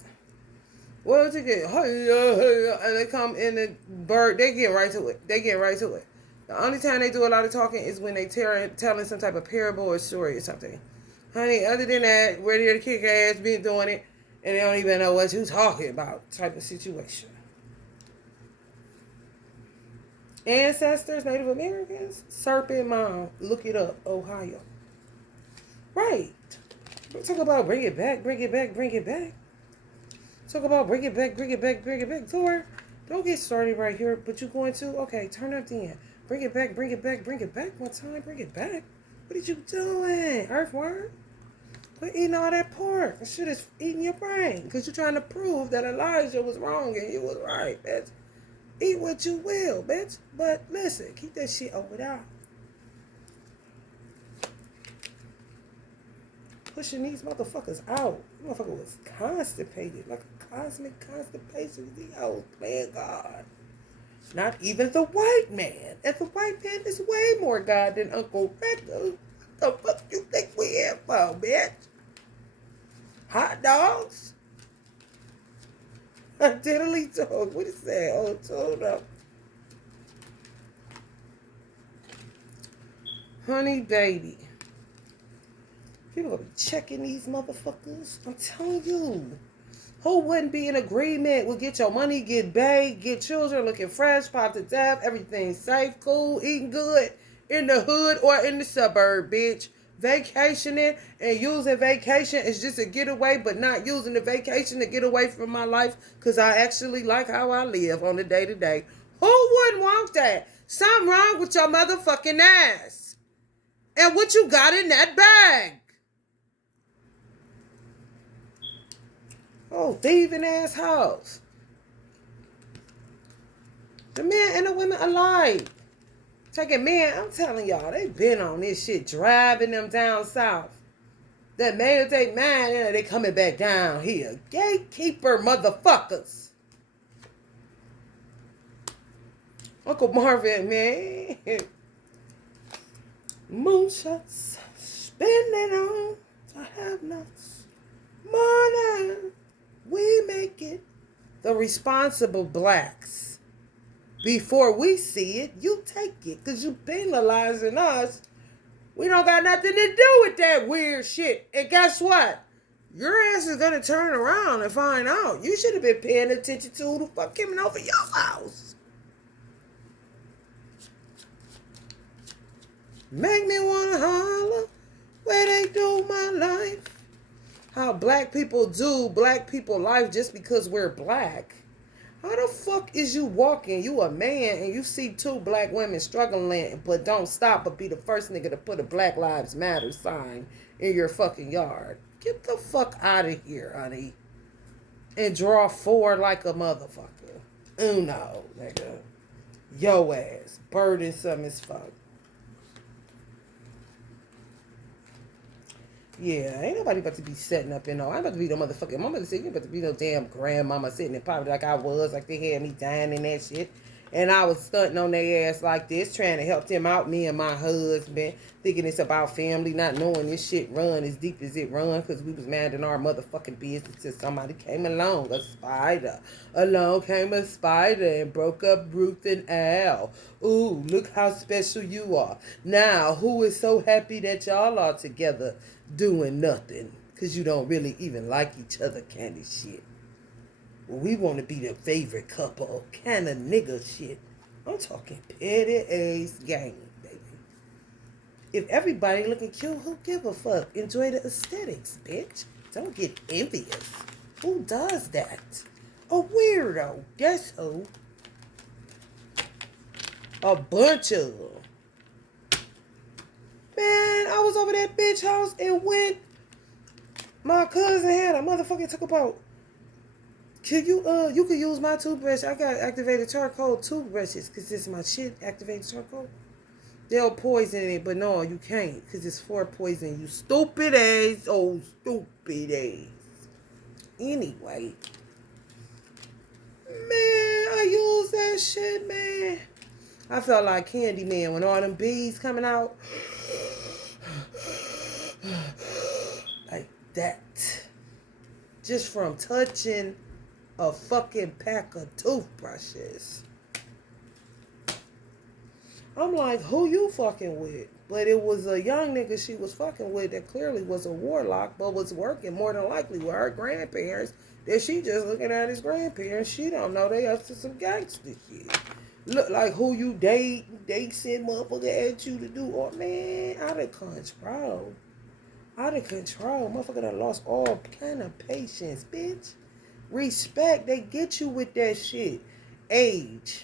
What if they get, and they come in the bird, they get right to it. The only time they do a lot of talking is when they telling some type of parable or story or something. Honey, other than that, ready to kick ass, been doing it, and they don't even know what you talking about type of situation. Ancestors, Native Americans, Serpent Mound, look it up, Ohio. Right. Talk about bring it back. Talk about bring it back. Thor, don't get started right here, but you going to? Okay, turn up then. Bring it back one time, bring it back. What are you doing, Earthworm? Quit eating all that pork. That shit is eating your brain, because you're trying to prove that Elijah was wrong and you was right, bitch. Eat what you will, bitch. But listen, keep that shit over there. Pushing these motherfuckers out. Motherfucker was constipated, like a cosmic constipation. These hoes playing God. Not even the white man. And the white man is way more God than Uncle Rector. What the fuck you think we here for, bitch? Hot dogs? A diddly dog. What is that? Oh, told up. Honey baby. People gonna be checking these motherfuckers. I'm telling you. Who wouldn't be in agreement with get your money, get baked, get children looking fresh, pop to death, everything safe, cool, eating good in the hood or in the suburb, bitch. Vacationing and using vacation is just a getaway, but not using the vacation to get away from my life because I actually like how I live on the day-to-day. Who wouldn't want that? Something wrong with your motherfucking ass. And what you got in that bag? Oh, thieving assholes. The men and the women alike. Taking men, I'm telling y'all, they been on this shit, driving them down south. That made up their mind, and they coming back down here. Gatekeeper motherfuckers. Uncle Marvin, man. Moonshots, spending on the have-nots. Morning. We make it the responsible blacks. Before we see it, you take it. Because you penalizing us. We don't got nothing to do with that weird shit. And guess what? Your ass is going to turn around and find out. You should have been paying attention to who the fuck came over your house. Make me want to holler where they do my life. How black people do black people life just because we're black. How the fuck is you walking, you a man, and you see two black women struggling, but don't stop but be the first nigga to put a Black Lives Matter sign in your fucking yard? Get the fuck out of here, honey. And draw forward like a motherfucker. Uno, nigga. Yo ass. Burdensome as fuck. Yeah, ain't nobody about to be setting up in no. I ain't about to be no motherfucking. My mother said you about to be no damn grandmama sitting in poverty like I was, like they had me dying in that shit. And I was stunting on their ass like this, trying to help them out, me and my husband, thinking it's about family, not knowing this shit run as deep as it run, because we was minding our motherfucking business till somebody came along, a spider. Along came a spider and broke up Ruth and Al. Ooh, look how special you are. Now, who is so happy that y'all are together doing nothing? Because you don't really even like each other kind of shit. We want to be the favorite couple kind of nigga shit. I'm talking petty ass game, baby. If everybody looking cute, who give a fuck? Enjoy the aesthetics, bitch. Don't get envious. Who does that? A weirdo. Guess who? A bunch of them. Man, I was over that bitch house and went. My cousin had a motherfucking talk about. Can you could use my toothbrush. I got activated charcoal toothbrushes because this is my shit, activated charcoal. They'll poison it, but no, you can't because it's for poison. You stupid ass, oh stupid ass. Anyway, man, I use that shit, man. I felt like Candyman when all them bees coming out. Like that. Just from touching a fucking pack of toothbrushes. I'm like, who you fucking with? But it was a young nigga she was fucking with that clearly was a warlock, but was working more than likely with her grandparents. That she just looking at his grandparents. She don't know they up to some gangster shit. Look like who you date, they send motherfucker at you to do. Oh man, out of control. Out of control. Motherfucker done lost all kind of patience, bitch. Respect, they get you with that shit. Age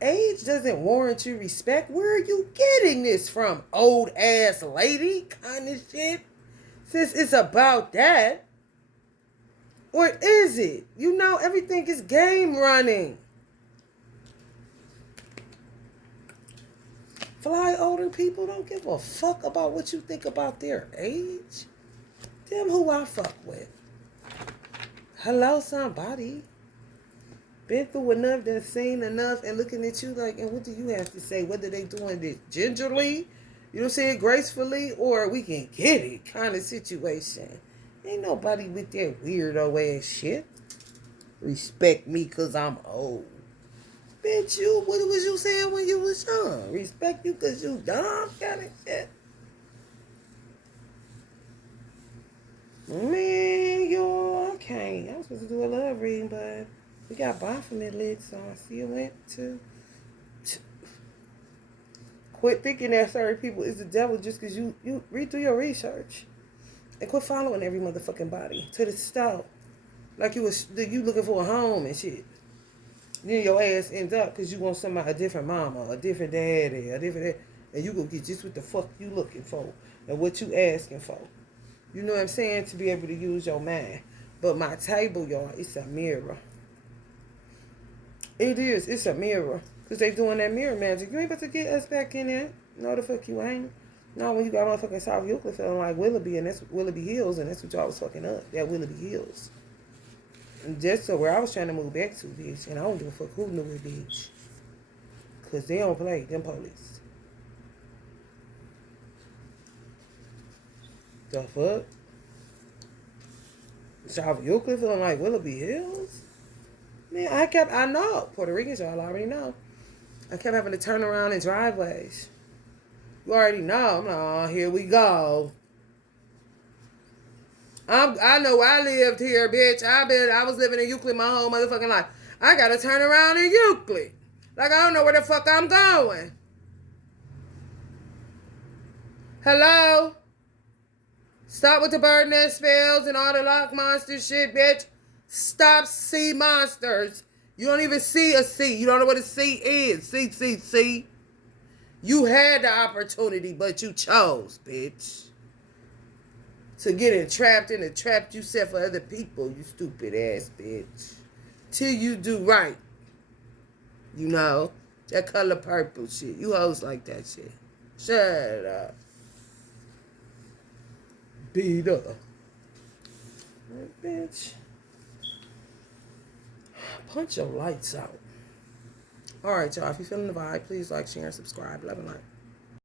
doesn't warrant you respect. Where are you getting this from, old ass lady? Kind of shit. Since it's about that. Or is it? You know, everything is game running. Fly older people don't give a fuck about what you think about their age. Them who I fuck with. Hello, somebody. Been through enough, done seen enough, and looking at you like, and what do you have to say? Whether they doing this gingerly, you know what I'm saying, gracefully, or we can get it kind of situation. Ain't nobody with that weirdo ass shit. Respect me because I'm old. Bitch, what was you saying when you was young? Respect you because you dumb kind of shit. Man, yo, okay. I was supposed to do a love reading, but we got Baphomet lit, so I see it went to. Quit thinking that certain people is the devil just because you read through your research. And quit following every motherfucking body to the stove. Like you looking for a home and shit. Then your ass ends up because you want somebody, a different mama, a different daddy, and you go get just what the fuck you looking for and what you asking for. You know what I'm saying? To be able to use your mind. But my table, y'all, it's a mirror. It is. It's a mirror. Because they doing that mirror magic. You ain't about to get us back in there. No, the fuck you ain't. No, when you got motherfucking South Euclid feeling like Willoughby, and that's Willoughby Hills, and that's what y'all was fucking up. That Willoughby Hills. And that's where I was trying to move back to, bitch. And I don't give a fuck who knew it, bitch. Because they don't play. Them police. The fuck? South Euclid feeling like Willoughby Hills? Man, I know. Puerto Ricans, y'all already know. I kept having to turn around in driveways. You already know. I'm like, oh, here we go. I know I lived here, bitch. I was living in Euclid my whole motherfucking life. I gotta turn around in Euclid. Like, I don't know where the fuck I'm going. Hello? Stop with the bird nest spells and all the lock monster shit, bitch. Stop sea monsters. You don't even see a sea. You don't know what a sea is. See. You had the opportunity, but you chose, bitch. To get entrapped in a trap you set for other people, you stupid ass bitch. Till you do right. You know, that color purple shit. You hoes like that shit. Shut up. Peter. Bitch. Punch your lights out. All right, y'all. If you're feeling the vibe, please like, share, and subscribe. Love and light.